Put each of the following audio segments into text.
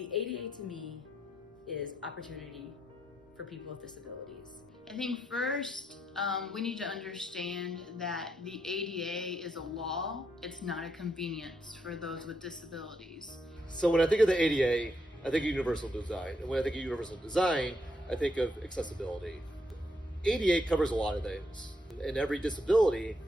The ADA to me is opportunity for people with disabilities. I think first, we need to understand that the ADA is a law. It's not a convenience for those with disabilities. So when I think of the ADA, I think of universal design. And when I think of universal design, I think of accessibility. ADA covers a lot of things, and every disability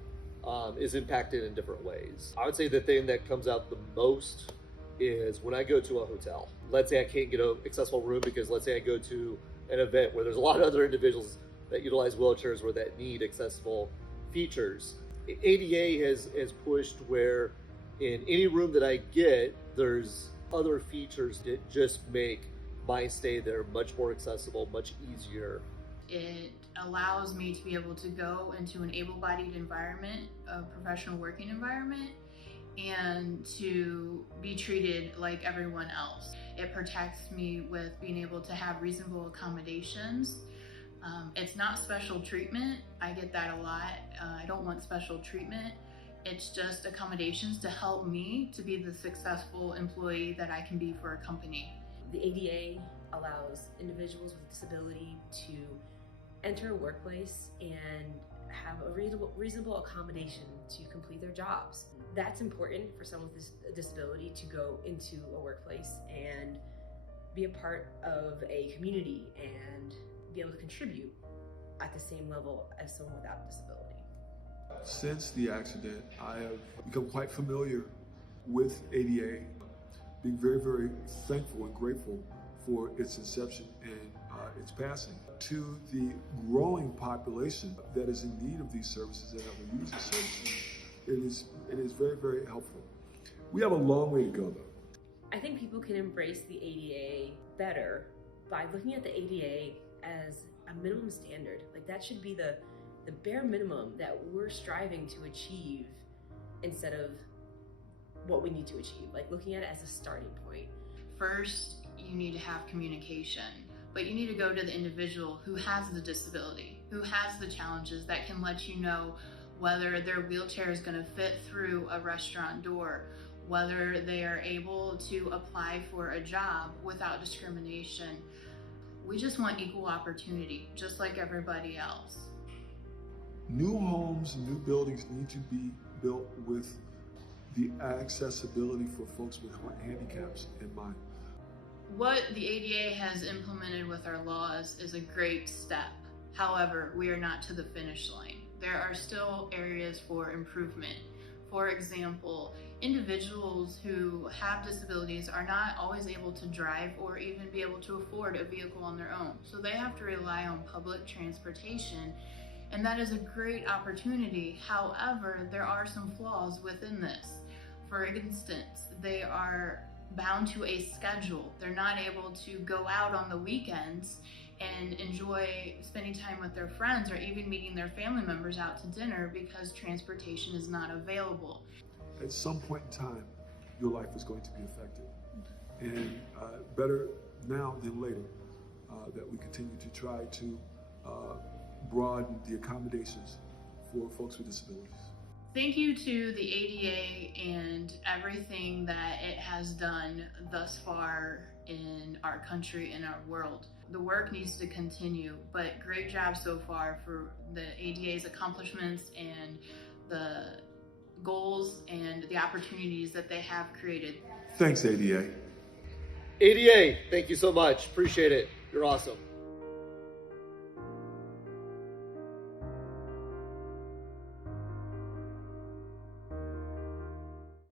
is impacted in different ways. I would say the thing that comes out the most is when I go to a hotel. Let's say I can't get an accessible room because let's say I go to an event where there's a lot of other individuals that utilize wheelchairs or that need accessible features. ADA has pushed where in any room that I get, there's other features that just make my stay there much more accessible, much easier. It allows me to be able to go into an able-bodied environment, a professional working environment, and to be treated like everyone else. It protects me with being able to have reasonable accommodations. It's not special treatment. I get that a lot. I don't want special treatment. It's just accommodations to help me to be the successful employee that I can be for a company. The ADA allows individuals with disability to enter a workplace and have a reasonable accommodation to complete their jobs. That's important for someone with a disability to go into a workplace and be a part of a community and be able to contribute at the same level as someone without disability. Since the accident, I have become quite familiar with ADA, being very, very thankful and grateful for its inception and its passing. To the growing population that is in need of these services and that will use these services, it is very, very helpful. We have a long way to go, though. I think people can embrace the ADA better by looking at the ADA as a minimum standard. Like that should be the bare minimum that we're striving to achieve instead of what we need to achieve. Like looking at it as a starting point. First, you need to have communication, but you need to go to the individual who has the disability, who has the challenges that can let you know whether their wheelchair is going to fit through a restaurant door, whether they are able to apply for a job without discrimination. We just want equal opportunity, just like everybody else. New homes and new buildings need to be built with the accessibility for folks with handicaps in mind. What the ADA has implemented with our laws is a great step. However, we are not to the finish line. There are still areas for improvement. For example, individuals who have disabilities are not always able to drive or even be able to afford a vehicle on their own. So they have to rely on public transportation, and that is a great opportunity. However, there are some flaws within this. For instance, they are bound to a schedule. They're not able to go out on the weekends and enjoy spending time with their friends or even meeting their family members out to dinner because transportation is not available. At some point in time, your life is going to be affected. And better now than later that we continue to try to broaden the accommodations for folks with disabilities. Thank you to the ADA and everything that it has done thus far in our country and our world. The work needs to continue, but great job so far for the ADA's accomplishments and the goals and the opportunities that they have created. Thanks, ADA. ADA, thank you so much. Appreciate it. You're awesome.